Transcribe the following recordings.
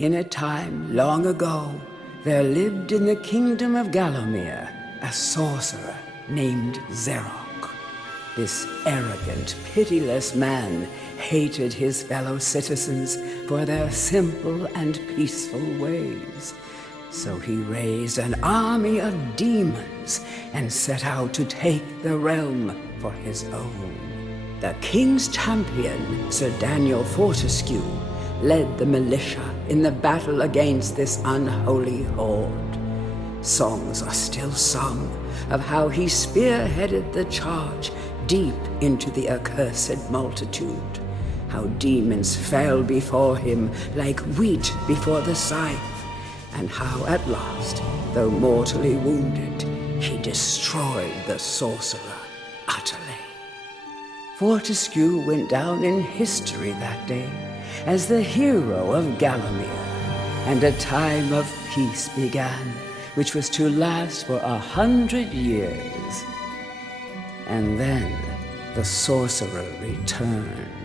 In a time long ago, there lived in the kingdom of Gallowmere a sorcerer named Zerok. This arrogant, pitiless man hated his fellow citizens for their simple and peaceful ways. So he raised an army of demons and set out to take the realm for his own. The king's champion, Sir Daniel Fortescue, led the militia in the battle against this unholy horde. Songs are still sung of how he spearheaded the charge deep into the accursed multitude, how demons fell before him like wheat before the scythe, and how at last, though mortally wounded, he destroyed the sorcerer utterly. Fortescue went down in history that day as the hero of Gallowmere, and a time of peace began, which was to last for 100 years. And then the sorcerer returned.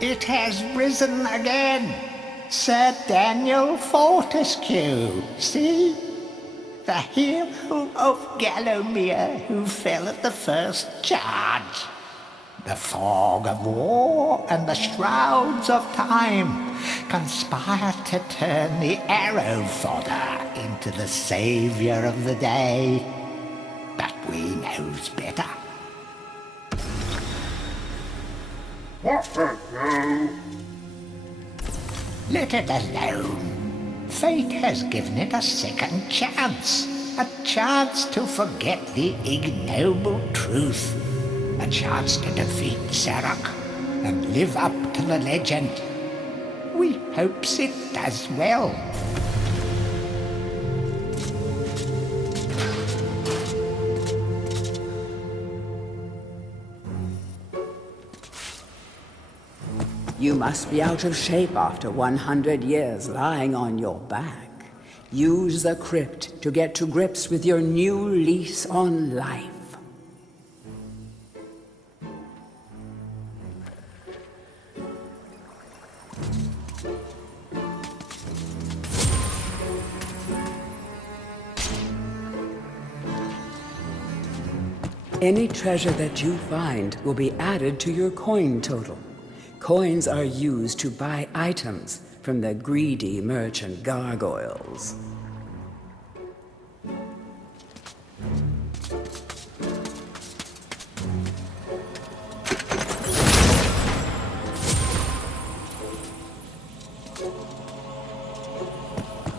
It has risen again. Sir Daniel Fortescue, see? The hero of Gallowmere who fell at the first charge. The fog of war and the shrouds of time conspire to turn the arrow fodder into the saviour of the day. But we knows better. Let it alone. Fate has given it a second chance. A chance to forget the ignoble truth. A chance to defeat Zarok and live up to the legend. We hopes it does well. You must be out of shape after 100 years lying on your back. Use the crypt to get to grips with your new lease on life. Any treasure that you find will be added to your coin total. Coins are used to buy items from the greedy merchant gargoyles.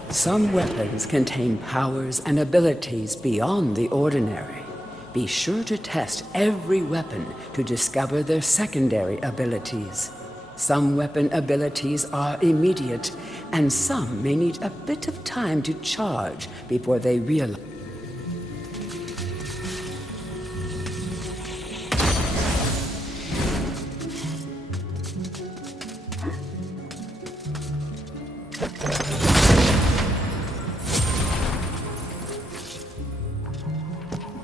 Some weapons contain powers and abilities beyond the ordinary. Be sure to test every weapon to discover their secondary abilities. Some weapon abilities are immediate, and some may need a bit of time to charge before they realize.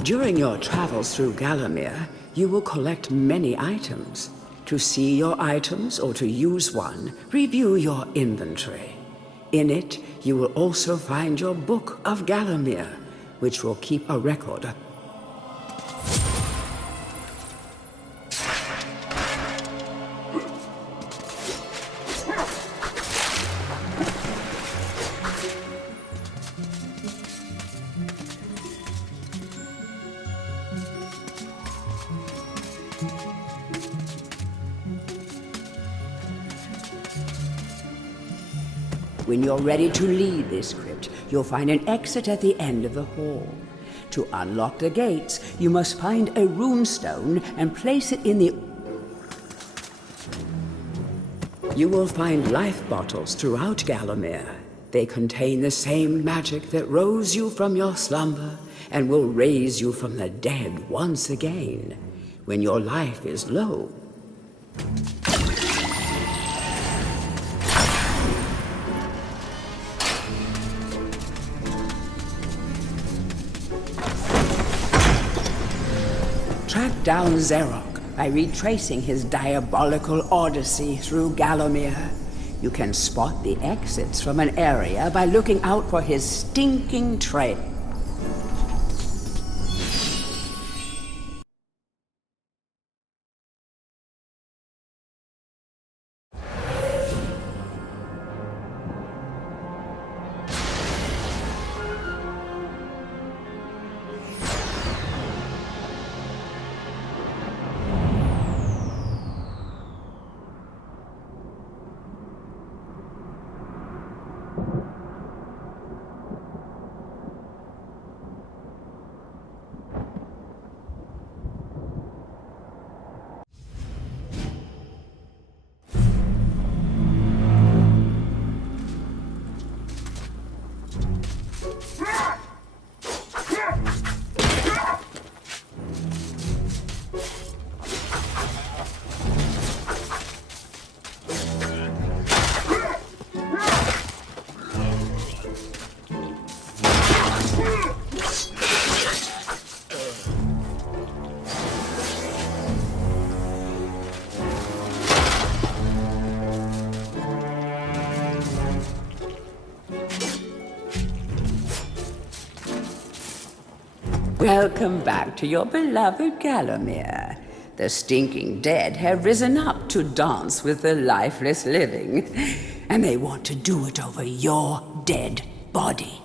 During your travels through Gallowmere, you will collect many items. To see your items or to use one, review your inventory. In it, you will also find your Book of Gallowmere, which will keep a record of When you're ready to leave this crypt, you'll find an exit at the end of the hall. To unlock the gates, you must find a runestone and place it in the... You will find life bottles throughout Gallowmere. They contain the same magic that rose you from your slumber and will raise you from the dead once again, when your life is low. Track down Zarok by retracing his diabolical odyssey through Gallowmere. You can spot the exits from an area by looking out for his stinking trail. Welcome back to your beloved Gallowmere. The stinking dead have risen up to dance with the lifeless living, and they want to do it over your dead body.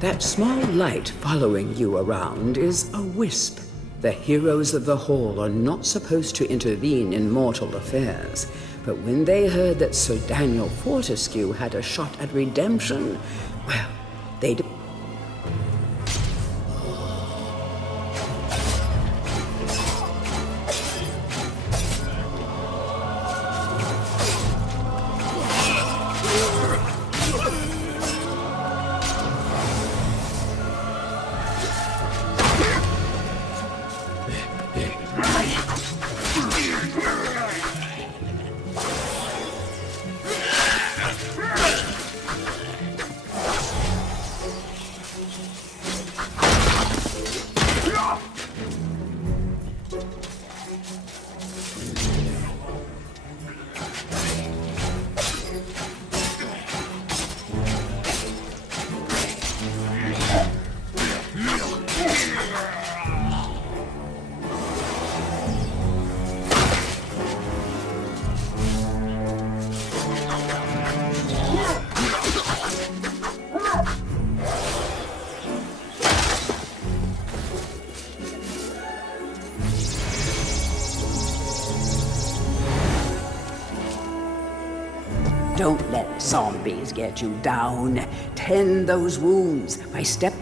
That small light following you around is a wisp. The heroes of the Hall are not supposed to intervene in mortal affairs, but when they heard that Sir Daniel Fortescue had a shot at redemption, well, they... Don't let zombies get you down. Tend those wounds by step...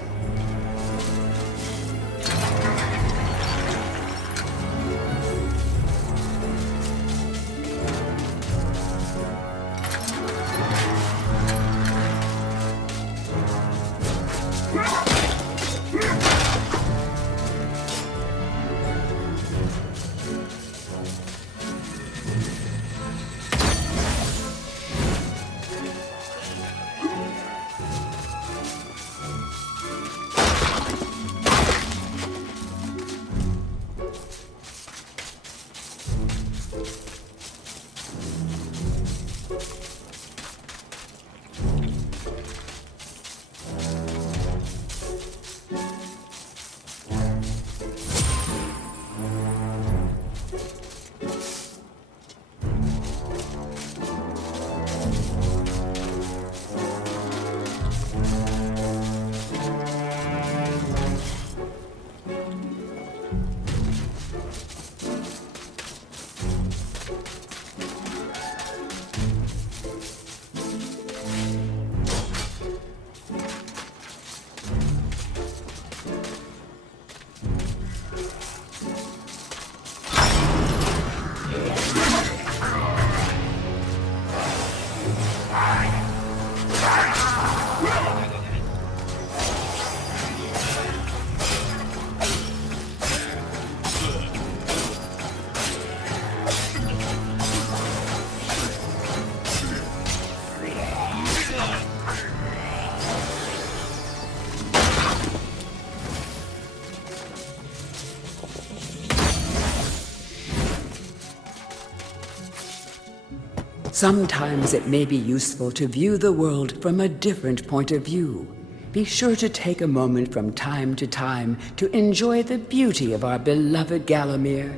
Sometimes it may be useful to view the world from a different point of view. Be sure to take a moment from time to time to enjoy the beauty of our beloved Gallowmere.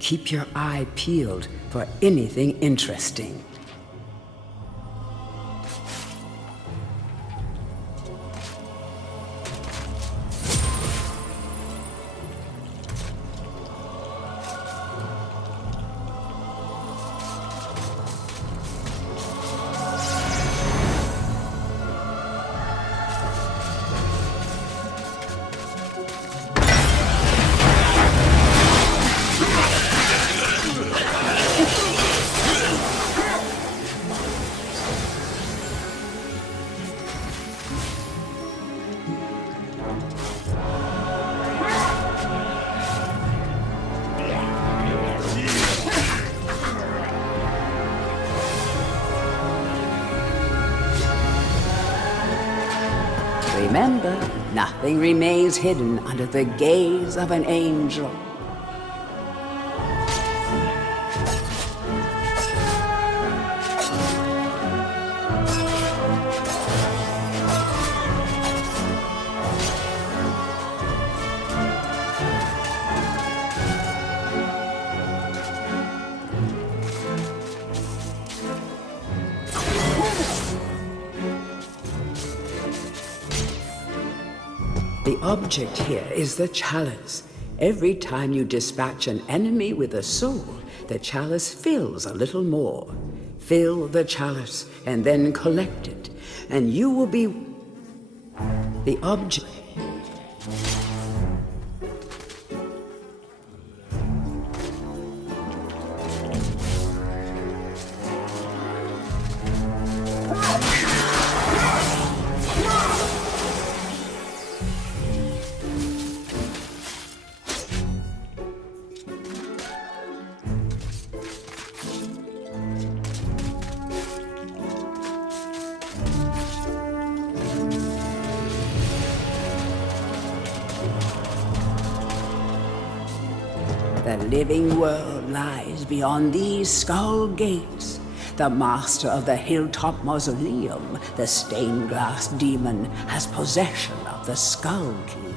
Keep your eye peeled for anything interesting. remember, nothing remains hidden under the gaze of an angel. The object here is the chalice. Every time you dispatch an enemy with a soul, the chalice fills a little more. Fill the chalice and then collect it, and you will be the object. The living world lies beyond these skull gates. The master of the hilltop mausoleum, the stained glass demon, has possession of the skull key.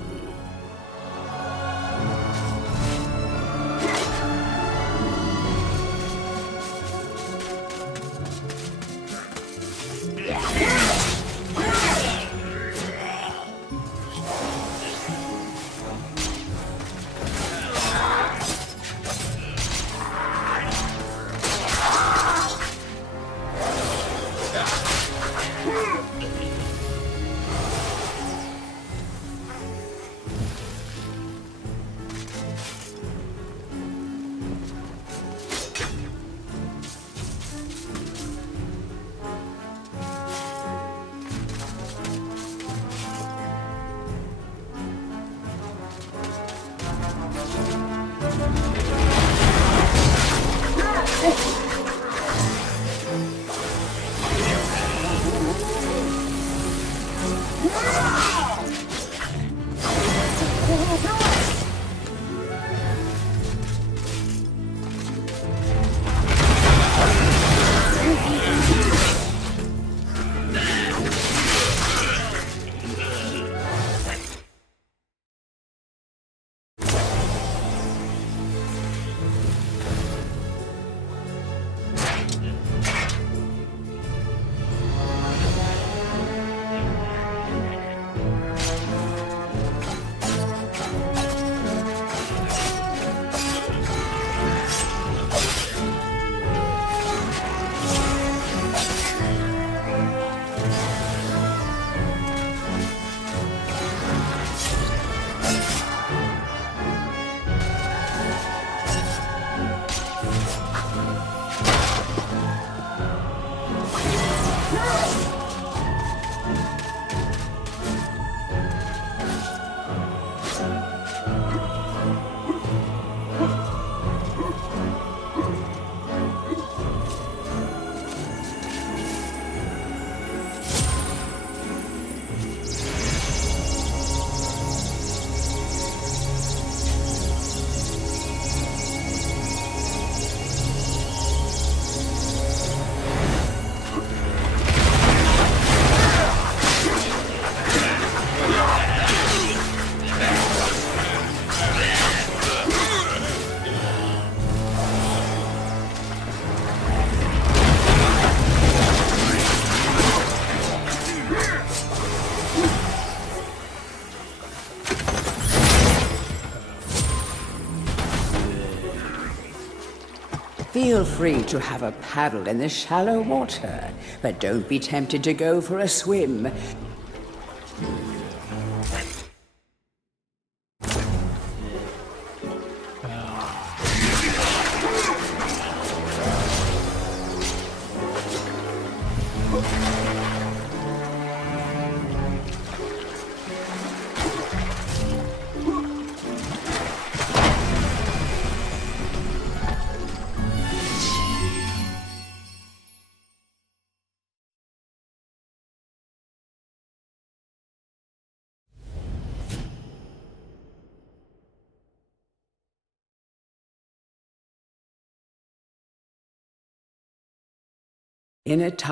Feel free to have a paddle in the shallow water, but don't be tempted to go for a swim. in a time